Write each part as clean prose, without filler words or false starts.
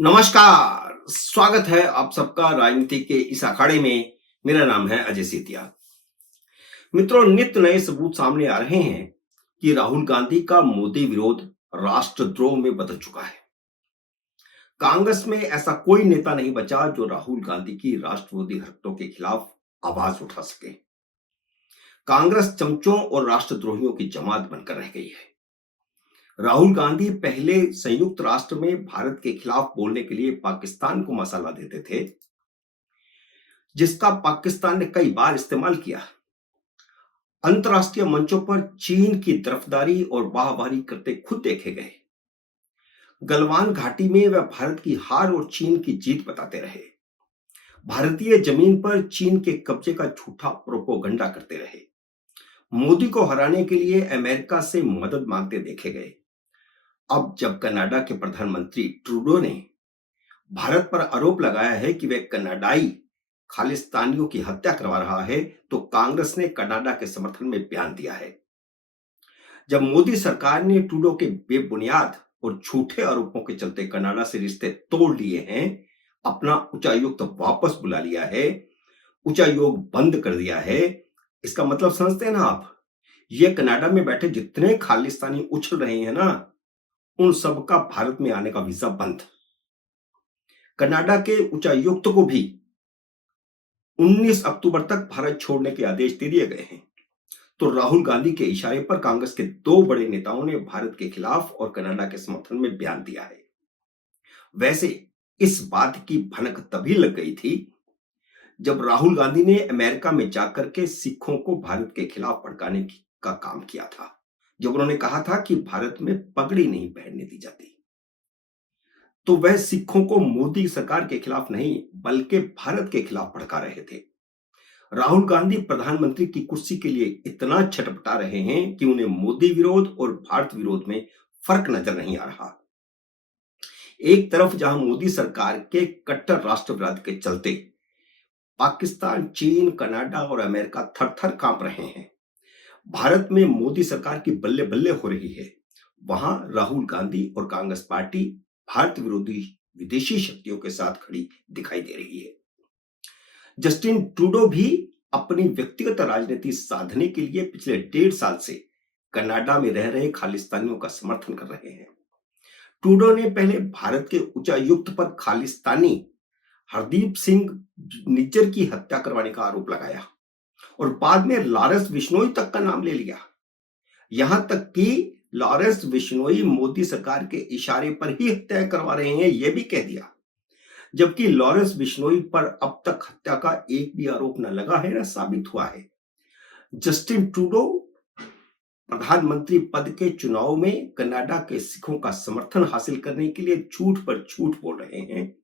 नमस्कार, स्वागत है आप सबका राजनीति के इस अखाड़े में। मेरा नाम है अजय सेतिया। मित्रों, नित्य नए सबूत सामने आ रहे हैं कि राहुल गांधी का मोदी विरोध राष्ट्रद्रोह में बदल चुका है। कांग्रेस में ऐसा कोई नेता नहीं बचा जो राहुल गांधी की राष्ट्रविरोधी हरकतों के खिलाफ आवाज उठा सके। कांग्रेस चमचों और राष्ट्रद्रोहियों की जमात बनकर रह गई है। राहुल गांधी पहले संयुक्त राष्ट्र में भारत के खिलाफ बोलने के लिए पाकिस्तान को मसाला देते थे, जिसका पाकिस्तान ने कई बार इस्तेमाल किया। अंतर्राष्ट्रीय मंचों पर चीन की तरफदारी और वाहवाही करते खुद देखे गए। गलवान घाटी में वह भारत की हार और चीन की जीत बताते रहे। भारतीय जमीन पर चीन के कब्जे का झूठा प्रोपोगंडा करते रहे। मोदी को हराने के लिए अमेरिका से मदद मांगते देखे गए। अब जब कनाडा के प्रधानमंत्री ट्रूडो ने भारत पर आरोप लगाया है कि वह कनाडाई खालिस्तानियों की हत्या करवा रहा है, तो कांग्रेस ने कनाडा के समर्थन में बयान दिया है। जब मोदी सरकार ने ट्रूडो के बेबुनियाद और झूठे आरोपों के चलते कनाडा से रिश्ते तोड़ लिए हैं, अपना उच्चायुक्त वापस बुला लिया है, उच्चायोग बंद कर दिया है, इसका मतलब समझते हैं ना आप? ये कनाडा में बैठे जितने खालिस्तानी उछल रहे हैं ना, उन सबका भारत में आने का वीजा बंद। कनाडा के उच्चायुक्त को भी 19 अक्टूबर तक भारत छोड़ने के आदेश दे दिए गए हैं। तो राहुल गांधी के इशारे पर कांग्रेस के दो बड़े नेताओं ने भारत के खिलाफ और कनाडा के समर्थन में बयान दिया है। वैसे इस बात की भनक तभी लग गई थी जब राहुल गांधी ने अमेरिका में जाकर के सिखों को भारत के खिलाफ भड़काने का काम किया था। जब उन्होंने कहा था कि भारत में पगड़ी नहीं पहनने दी जाती, तो वह सिखों को मोदी सरकार के खिलाफ नहीं बल्कि भारत के खिलाफ भड़का रहे थे। राहुल गांधी प्रधानमंत्री की कुर्सी के लिए इतना छटपटा रहे हैं कि उन्हें मोदी विरोध और भारत विरोध में फर्क नजर नहीं आ रहा। एक तरफ जहां मोदी सरकार के कट्टर राष्ट्रवाद के चलते पाकिस्तान, चीन, कनाडा और अमेरिका थर-थर कांप रहे हैं, भारत में मोदी सरकार की बल्ले-बल्ले हो रही है, वहां राहुल गांधी और कांग्रेस पार्टी भारत विरोधी विदेशी शक्तियों के साथ खड़ी दिखाई दे रही है। जस्टिन ट्रूडो भी अपनी व्यक्तिगत राजनीति साधने के लिए पिछले 1.5 साल से कनाडा में रह रहे खालिस्तानियों का समर्थन कर रहे हैं। ट्रूडो ने पहले भारत के उच्चायुक्त पर खालिस्तानी हरदीप सिंह निज्जर की हत्या करवाने का आरोप लगाया और बाद में लॉरेंस बिश्नोई तक का नाम ले लिया। यहां तक कि लॉरेंस बिश्नोई मोदी सरकार के इशारे पर ही हत्या करवा रहे हैं, यह भी कह दिया। जबकि लॉरेंस बिश्नोई पर अब तक हत्या का एक भी आरोप न लगा है, न साबित हुआ है। जस्टिन ट्रूडो प्रधानमंत्री पद के चुनाव में कनाडा के सिखों का समर्थन हासिल करने के लिए झूठ पर झूठ बोल रहे हैं।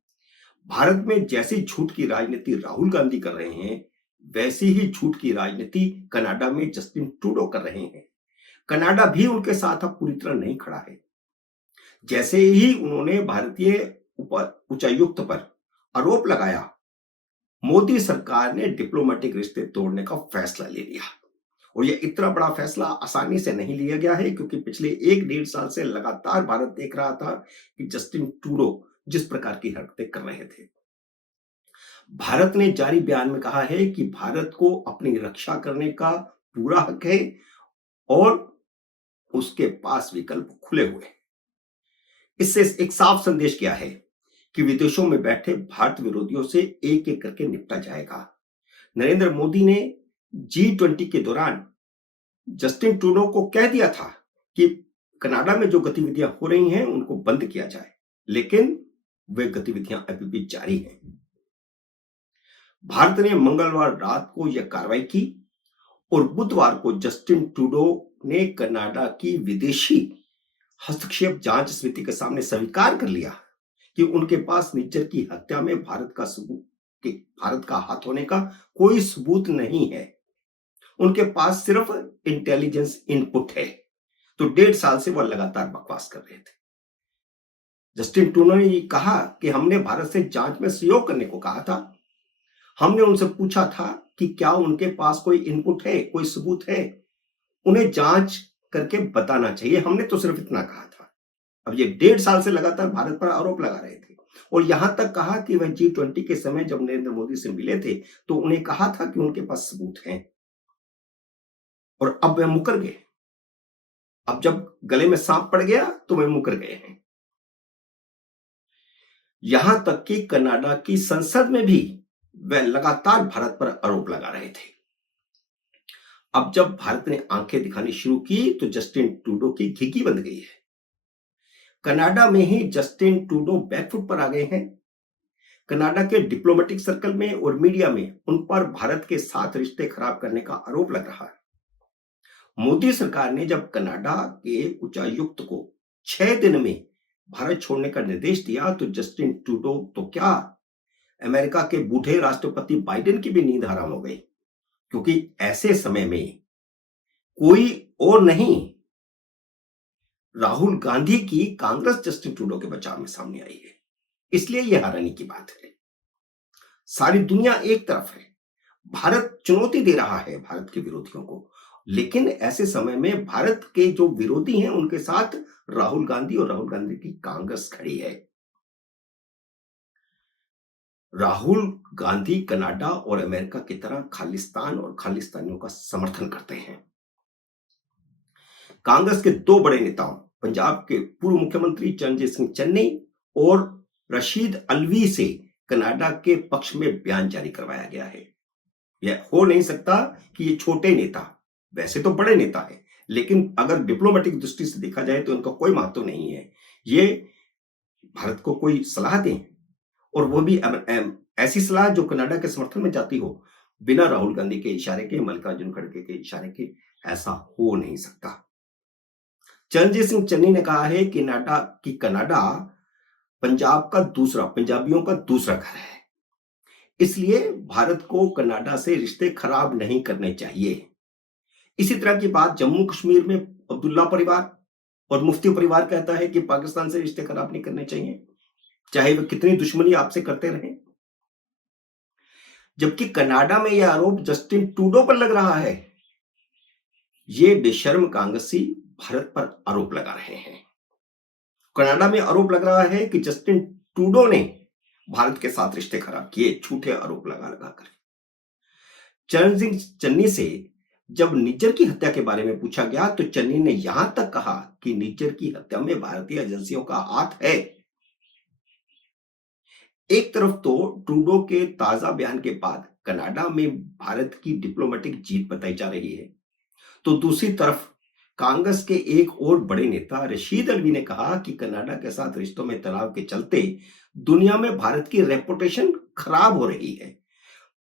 भारत में जैसी झूठ की राजनीति राहुल गांधी कर रहे हैं, वैसी ही झूठ की राजनीति कनाडा में जस्टिन ट्रूडो कर रहे हैं। कनाडा भी उनके साथ अब पूरी तरह नहीं खड़ा है। जैसे ही उन्होंने भारतीय उच्चायुक्त पर आरोप लगाया, मोदी सरकार ने डिप्लोमेटिक रिश्ते तोड़ने का फैसला ले लिया। और यह इतना बड़ा फैसला आसानी से नहीं लिया गया है, क्योंकि पिछले 1-1.5 साल से लगातार भारत देख रहा था कि जस्टिन ट्रूडो जिस प्रकार की हरकतें कर रहे थे। भारत ने जारी बयान में कहा है कि भारत को अपनी रक्षा करने का पूरा हक है और उसके पास विकल्प खुले हुए हैं। इससे एक साफ संदेश क्या है कि विदेशों में बैठे भारत विरोधियों से एक-एक करके निपटा जाएगा। नरेंद्र मोदी ने G20 के दौरान जस्टिन ट्रूडो को कह दिया था कि कनाडा में जो गतिविधियां हो रही हैं उनको बंद किया जाए, लेकिन वे गतिविधियां अभी भी जारी हैं। भारत ने मंगलवार रात को यह कार्रवाई की और बुधवार को जस्टिन ट्रूडो ने कनाडा की विदेशी हस्तक्षेप जांच समिति के सामने स्वीकार कर लिया कि उनके पास निज्जर की हत्या में भारत का हाथ होने का कोई सबूत नहीं है। उनके पास सिर्फ इंटेलिजेंस इनपुट है। तो 1.5 साल से वह लगातार बकवास कर रहे थे। जस्टिन ट्रूडो ने ये कहा कि हमने भारत से जांच में सहयोग करने को कहा था। हमने उनसे पूछा था कि क्या उनके पास कोई इनपुट है, कोई सबूत है, उन्हें जांच करके बताना चाहिए। हमने तो सिर्फ इतना कहा था। अब ये 1.5 साल से लगातार भारत पर आरोप लगा रहे थे और यहां तक कहा कि वह G20 के समय जब नरेंद्र मोदी से मिले थे तो उन्हें कहा था कि उनके पास सबूत हैं और अब वह मुकर गए। अब जब गले में सांप पड़ गया तो वह मुकर गए हैं। यहां तक कि कनाडा की संसद में भी वह लगातार भारत पर आरोप लगा रहे थे। अब जब भारत ने आंखें दिखानी शुरू की तो जस्टिन ट्रूडो की घिघी बंद गई है। कनाडा में ही जस्टिन ट्रूडो बैकफुट पर आ गए हैं। कनाडा के डिप्लोमेटिक सर्कल में और मीडिया में उन पर भारत के साथ रिश्ते खराब करने का आरोप लग रहा है। मोदी सरकार ने जब कनाडा के उच्चायुक्त को 6 दिन में भारत छोड़ने का निर्देश दिया तो जस्टिन ट्रूडो तो क्या, अमेरिका के बूढ़े राष्ट्रपति बाइडेन की भी नींद हराम हो गई, क्योंकि ऐसे समय में कोई और नहीं, राहुल गांधी की कांग्रेस जस्टिन ट्रूडो के बचाव में सामने आई है। इसलिए यह हैरानी की बात है। सारी दुनिया एक तरफ है, भारत चुनौती दे रहा है भारत के विरोधियों को, लेकिन ऐसे समय में भारत के जो विरोधी हैं उनके साथ राहुल गांधी और राहुल गांधी की कांग्रेस खड़ी है। राहुल गांधी कनाडा और अमेरिका की तरह खालिस्तान और खालिस्तानियों का समर्थन करते हैं। कांग्रेस के 2 बड़े नेताओं, पंजाब के पूर्व मुख्यमंत्री चरणजीत सिंह चन्नी और रशीद अलवी से कनाडा के पक्ष में बयान जारी करवाया गया है। यह हो नहीं सकता कि ये छोटे नेता, वैसे तो बड़े नेता है, लेकिन अगर डिप्लोमेटिक दृष्टि से देखा जाए तो इनका कोई महत्व नहीं है। ये भारत को कोई सलाह दें और वो भी ऐसी सलाह जो कनाडा के समर्थन में जाती हो, बिना राहुल गांधी के इशारे के, मल्लिकार्जुन खड़गे के इशारे के, ऐसा हो नहीं सकता। चरणजीत सिंह चन्नी ने कहा है कि कनाडा पंजाबियों का दूसरा घर है, इसलिए भारत को कनाडा से रिश्ते खराब नहीं करने चाहिए। इसी तरह की बात जम्मू कश्मीर में अब्दुल्ला परिवार और मुफ्ती परिवार कहता है कि पाकिस्तान से रिश्ते खराब नहीं करने चाहिए, चाहे वे कितनी दुश्मनी आपसे करते रहें। जबकि कनाडा में यह आरोप जस्टिन ट्रूडो पर लग रहा है। ये बेशर्म कांग्रेसी भारत पर आरोप लगा रहे हैं। कनाडा में आरोप लग रहा है कि जस्टिन ट्रूडो ने भारत के साथ रिश्ते खराब किए, झूठे आरोप लगा कर। चरणजीत चन्नी से जब निज्जर की हत्या के बारे में पूछा गया तो चन्नी ने यहां तक कहा कि निज्जर की हत्या में भारतीय एजेंसियों का हाथ है। एक तरफ तो ट्रूडो के ताजा बयान के बाद कनाडा में भारत की डिप्लोमेटिक जीत बताई जा रही है, तो दूसरी तरफ कांग्रेस के एक और बड़े नेता रशीद अलवी ने कहा कि कनाडा के साथ रिश्तों में तनाव के चलते दुनिया में भारत की रेपुटेशन खराब हो रही है।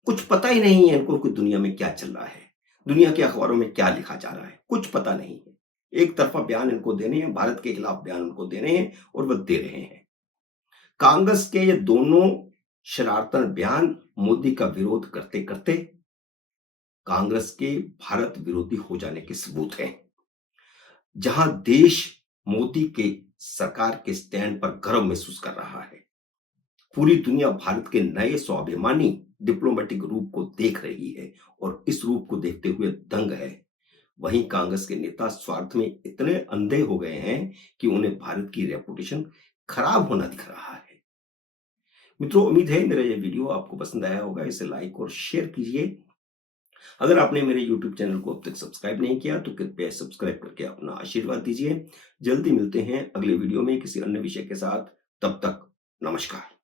कुछ पता ही नहीं है इनको कि दुनिया में क्या चल रहा है, दुनिया के अखबारों में क्या लिखा जा रहा है, कुछ पता नहीं है। एक तरफा बयान इनको देने हैं, भारत के खिलाफ बयान उनको देने हैं और वह दे रहे हैं। कांग्रेस के ये दोनों शरारतन बयान मोदी का विरोध करते करते कांग्रेस के भारत विरोधी हो जाने के सबूत हैं। जहां देश मोदी के सरकार के स्टैंड पर गर्व महसूस कर रहा है, पूरी दुनिया भारत के नए स्वाभिमानी डिप्लोमेटिक रूप को देख रही है और इस रूप को देखते हुए दंग है। वहीं कांग्रेस के नेता स्वार्थ में इतने अंधे हो गए हैं कि उन्हें भारत की रेपुटेशन खराब होना दिख रहा है। मित्रों, उम्मीद है मेरा यह वीडियो आपको पसंद आया होगा। इसे लाइक और शेयर कीजिए। अगर आपने मेरे YouTube चैनल को अब तक सब्सक्राइब नहीं किया तो कृपया सब्सक्राइब करके अपना आशीर्वाद दीजिए। जल्दी मिलते हैं अगले वीडियो में किसी अन्य विषय के साथ। तब तक नमस्कार।